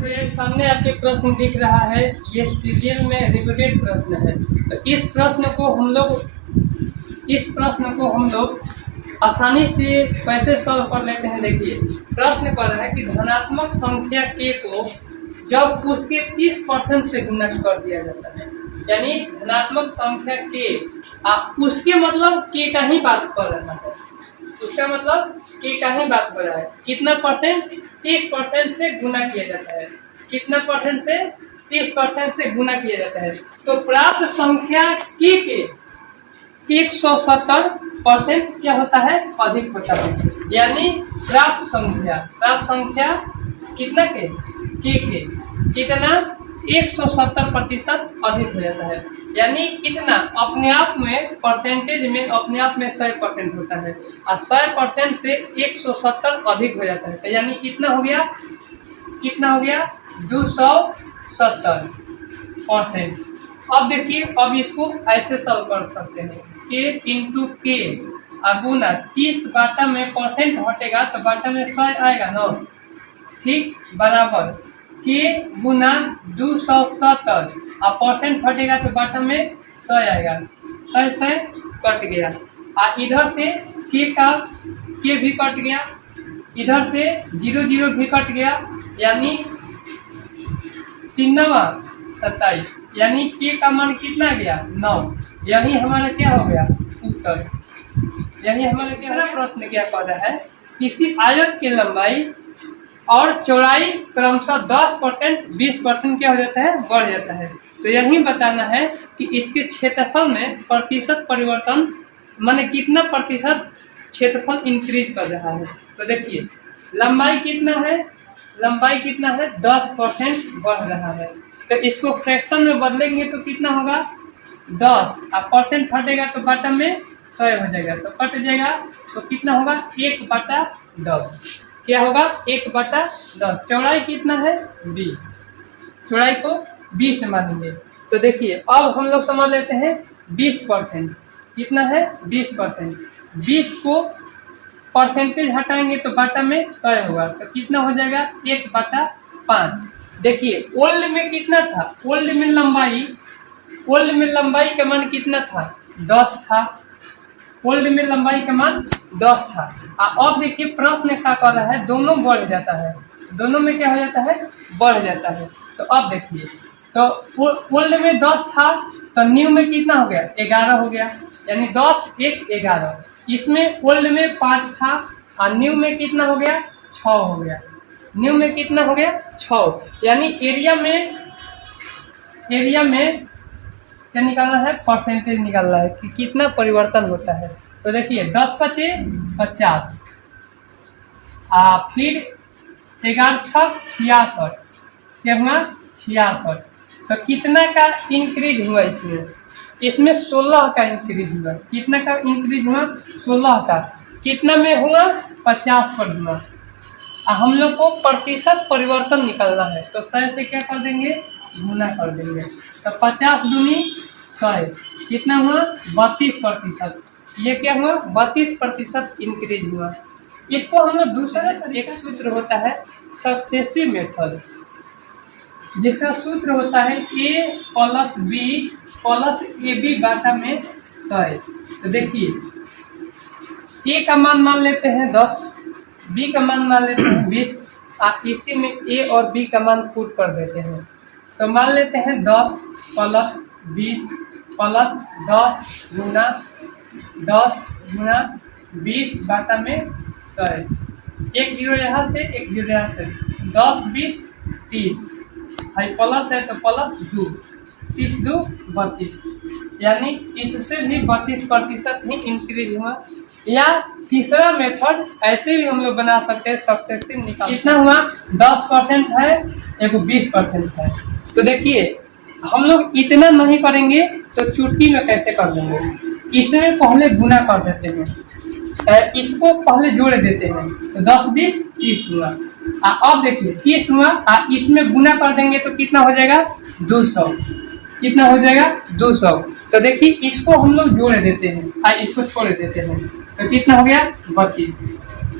तो ये सामने आपके प्रश्न दिख रहा है, ये सीरियल में रिपीटेड प्रश्न है। तो इस प्रश्न को हम लोग आसानी से कैसे सॉल्व कर लेते हैं। देखिए, प्रश्न कर रहा है कि धनात्मक संख्या k को जब उसके 30% से गुना कर दिया जाता है, यानी धनात्मक संख्या k उसके मतलब k का ही बात कर रहा है, उसका मतलब k का ही बात कर रहा है। कितना परसेंट? 30% से गुना किया जाता है। कितना परसेंट से? 30% से गुना किया जाता है। तो प्राप्त संख्या k के 170% क्या होता है? अधिक होता है। यानी प्राप्त संख्या कितना के? k कितना? 170% अधिक हो जाता है। यानी कितना? अपने आप में परसेंटेज में अपने आप में 100% होता है और 100% से 170 अधिक हो जाता है। तो यानी कितना हो गया? 270%। अब देखिए, अब इसको ऐसे सॉल्व कर सकते हैं, k इंटू के गुना 30 बाटा में परसेंट हटेगा तो बाटा में 100 आएगा ना, ठीक, बराबर k गुना 270 और परसेंट हटेगा तो बाटा में 100 आएगा। 100 से कट गया और इधर से k भी कट गया, इधर से 0 भी कट गया, यानी 3 9 27, यानी k का मान कितना गया? 9। यानी हमारा क्या हो गया उत्तर। यानी हमारा क्या प्रश्न क्या कर रहा है, किसी आयत की लंबाई और चौड़ाई क्रमशः 10% 20% क्या हो जाता है? बढ़ जाता है। तो यही बताना है कि इसके क्षेत्रफल में प्रतिशत परिवर्तन माने कितना प्रतिशत क्षेत्रफल इंक्रीज कर रहा है। तो देखिए, लंबाई कितना है? 10% बढ़ रहा है। तो इसको फ्रैक्शन में बदलेंगे तो कितना होगा? 10 और परसेंट हटेगा तो बाटा में 100 हो जाएगा, तो कट जाएगा तो कितना होगा? 1/10। क्या होगा? 1/10। चौड़ाई कितना है? 20। चौड़ाई को 20 मानेंगे। तो देखिए, अब हम लोग समझ लेते हैं 20%। कितना है? 20%। 20 को परसेंटेज हटाएंगे तो बाटा में 100 होगा, तो कितना हो जाएगा? 1/5। देखिए, ओल्ड में कितना था? ओल्ड में लंबाई का मान कितना था? 10 था। ओल्ड में लंबाई का मान 10 था। अब देखिए, प्रश्न क्या कर रहा है, दोनों बढ़ जाता है। दोनों में क्या हो जाता है? बढ़ जाता है। तो अब देखिए, तो ओल्ड में 10 था तो न्यू में कितना हो गया? 11 हो गया, यानी 10 1 11। इसमें ओल्ड में 5 था और न्यू में कितना हो गया? 6 हो गया। न्यू में कितना हो गया? 6। यानी एरिया में क्या निकालना है? परसेंटेज निकालना है कि कितना परिवर्तन होता है। तो देखिए, 10 × 5 = 50, फिर 11 × 6 = 66, क्या हुआ? 66। तो कितना का इंक्रीज हुआ? इसमें 16 का इंक्रीज हुआ। कितना का इंक्रीज हुआ? 16 का। कितना में हुआ? 50 पर हुआ। हम लोग को प्रतिशत परिवर्तन निकालना है, तो 100 से क्या कर देंगे? गुना कर देंगे। तो 50 दूनी 100, कितना हुआ? 32%। ये क्या हुआ? 32% इंक्रीज हुआ। इसको हम लोग दूसरा एक सूत्र होता है सक्सेसिव मेथड, जिसका सूत्र होता है a + b + ab बाटा में 100। तो देखिए, a का मान लेते हैं 10, b का मान लेते हैं 20, इसी में a और b का मान पुट कर देते हैं। तो मान लेते हैं 10 + 20 + 10 गुना 20 बाटा में 100। एक जीरो यहाँ से, एक जीरो यहाँ से, 10 20 30, भाई प्लस है तो प्लस 2, 30 2 32, यानी इससे भी 32% ही इंक्रीज हुआ। या तीसरा मेथड ऐसे भी हम लोग बना सकते हैं, सक्सेसिव निकाल। कितना हुआ? 10% है, एक 20% है। तो देखिए, हम लोग इतना नहीं करेंगे तो चुटकी में कैसे कर देंगे? इसमें पहले गुना कर देते हैं, इसको पहले जोड़ देते हैं, तो 10 20 30 हुआ। अब देखिए, 30 हुआ, इसमें गुना कर देंगे तो कितना हो जाएगा? 200। कितना हो जाएगा? 200। तो देखिए, इसको हम लोग जोड़ देते हैं और इसको छोड़ देते हैं, तो कितना हो गया? 32।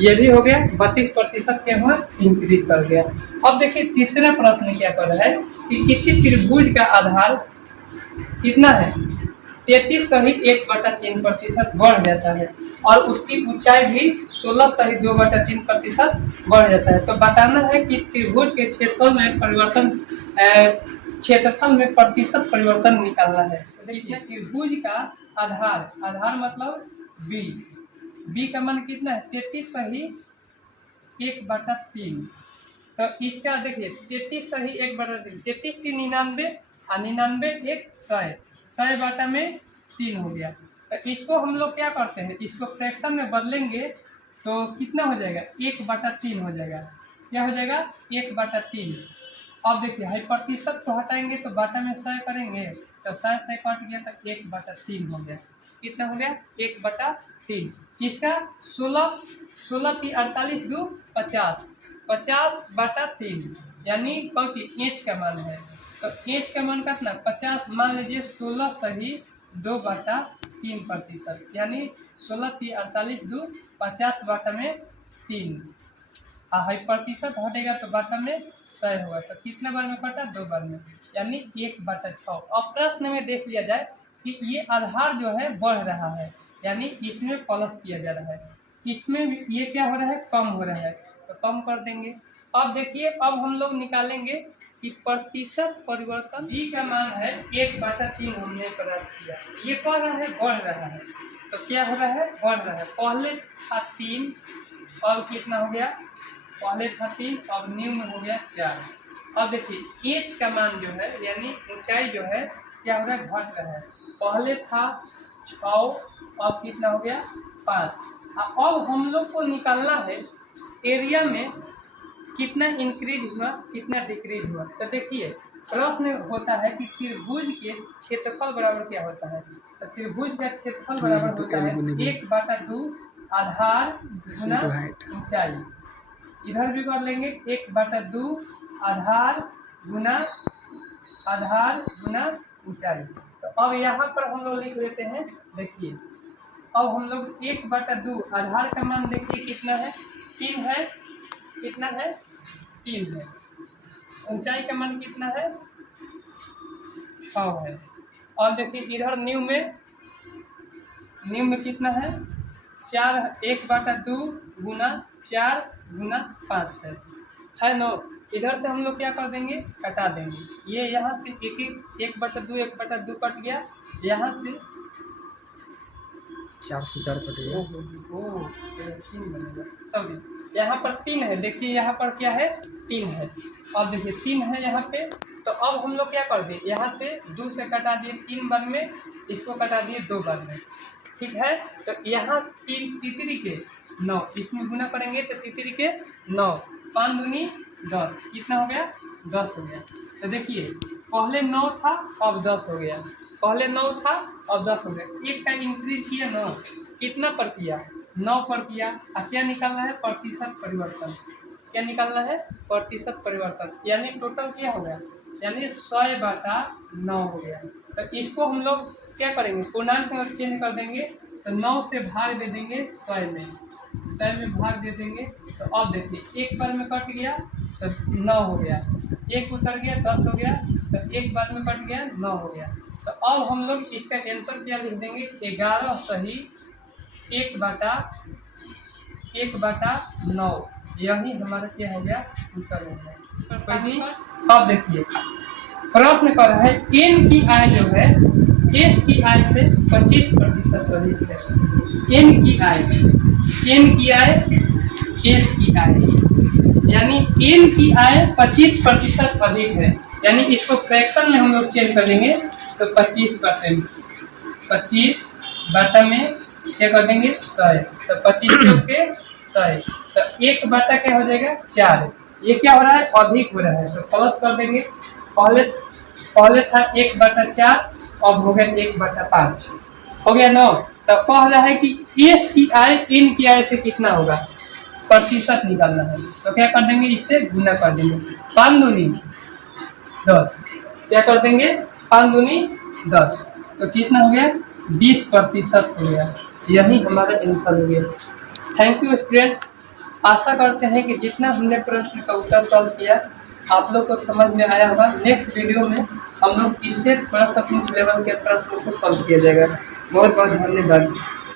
ये भी हो गया 32% क्या हुआ, इंक्रीज कर गया। अब देखिए तीसरा प्रश्न क्या कर रहा है कि किसी त्रिभुज का आधार कितना है 33.1/3% बढ़ जाता है और उसकी ऊंचाई भी 16.2/3% बढ़ जाता है। तो बताना है कि त्रिभुज के क्षेत्रफल में परिवर्तन क्षेत्रफल में प्रतिशत परिवर्तन निकालना है। तो देखिए त्रिभुज का आधार, आधार मतलब बी, बी का मान कितना है 33.1/3। तो इसका देखिए 33.1/3, 33 99 और 99 1 100, 100/3 हो गया। तो इसको हम लोग क्या करते हैं, इसको फ्रैक्शन में बदलेंगे तो कितना हो जाएगा 1/3 हो जाएगा। क्या हो जाएगा 1/3। अब देखिए हाई प्रतिशत को हटाएंगे तो बाटा में 100 करेंगे तो 100 से कट गया तो 1/3 हो गया। कितना हो गया 1/3। इसका 16 2 50, 50/3 यानी कौन सी एच का मान है। तो एच का मान कितना 50, मान लीजिए 16/2/3% यानी 16 2 50/3। हाई प्रतिशत हटेगा तो बाटा में 100 होगा। तो कितना बार में कटा 2 बार में यानी 1/6। अब प्रश्न में देख लिया जाए कि ये आधार जो है बढ़ रहा है यानी इसमें प्लस किया जा रहा है, इसमें ये क्या हो रहा है कम हो रहा है तो कम कर देंगे। अब देखिए अब हम लोग निकालेंगे कि प्रतिशत परिवर्तन b का मान है 1/3 हमने प्राप्त किया। ये कह रहा है बढ़ रहा है तो क्या हो रहा है बढ़ रहा है। पहले था 3 और कितना हो गया, पहले था 3 अब न्यू में हो गया 4। अब देखिए एच का मान जो है यानी ऊंचाई जो है क्या हो रहा है घट रहा है। पहले था 6 अब कितना हो गया 5। अब हम लोग को निकालना है एरिया में कितना इंक्रीज हुआ कितना डिक्रीज हुआ। तो देखिए प्रश्न होता है कि त्रिभुज के क्षेत्रफल बराबर क्या होता है। तो त्रिभुज का क्षेत्रफल बराबर होता है 1/2 आधार गुना ऊंचाई। इधर भी कर लेंगे 1/2 आधार गुना ऊंचाई। तो अब यहाँ पर हम लोग लिख लेते हैं। देखिए अब हम लोग 1/2 आधार का मान देखिए कितना है 3 है, कितना है 3 है। ऊंचाई का मान कितना है 6 है। और देखिए इधर न्यू में कितना है 4, 1/2 गुना 4 गुना 5 है नो। इधर से हम लोग क्या कर देंगे कटा देंगे। ये यहाँ से 1/2 कट गया, यहाँ से 4 से 4 कट गया। 3 बनेगा सॉरी, यहाँ पर 3 है। देखिए यहाँ पर क्या है 3 है। अब देखिए 3 है यहाँ पे। तो अब हम लोग क्या कर दिए यहाँ से 2 से कटा दिए 3 बार में, इसको कटा दिए 2 बार में, ठीक है। तो यहाँ 3 तितरी के 9, इसमें गुना करेंगे तो तितरी के 9, 5 दूनी 10, कितना हो गया 10 हो गया। तो देखिए पहले 9 था अब 10 हो गया, पहले 9 था अब 10 हो गया। एक का इंक्रीज किया 9, कितना पर किया 9 पर किया। और क्या निकालना है प्रतिशत परिवर्तन, क्या निकालना है प्रतिशत परिवर्तन यानी टोटल क्या हो गया यानी 100/9 हो गया। तो इसको हम लोग क्या करेंगे पूर्णांक में चेंज कर देंगे। तो 9 से भाग दे देंगे 100 में, 100 में भाग दे देंगे। तो अब देखिए एक बार में कट गया तो 9 हो गया, एक उतर गया 10 हो गया, तो एक बार में कट गया 9 हो गया। तो अब हम लोग इसका आंसर क्या लिख देंगे 11 सही 1/9। यही हमारा क्या हो गया उत्तर हो गया। अब देखिए प्रश्न कर रहा है एन की आय जो है एस की आय से 25% अधिक है। एन की आय एस की आय यानी एन की आय 25% अधिक है। यानी इसको फ्रैक्शन में हम लोग चेंज कर देंगे तो 25%, 25 बाटा में क्या कर देंगे 100। तो 25 के 100 तो 1/4 क्या हो जाएगा 4। ये क्या हो रहा है अधिक हो रहा है तो प्लस कर देंगे। पहले था 1/4 अब हो गया 1/5 हो गया 9। तो कह रहा है कि एस की आय इन की आय से कितना होगा प्रतिशत निकालना है। तो क्या कर देंगे इससे गुना कर देंगे 5 दूनी 10, क्या कर देंगे 5 दूनी 10 तो कितना हो गया 20% हो गया। यही हमारा आंसर हो गया। Thank you student. आशा करते हैं कि जितना हमने प्रश्न का उत्तर सॉल्व किया आप लोग को समझ में आया होगा। नेक्स्ट वीडियो में हम लोग इससे थोड़ा सा कुछ लेवल के प्रश्न को सॉल्व किया जाएगा। बहुत बहुत धन्यवाद।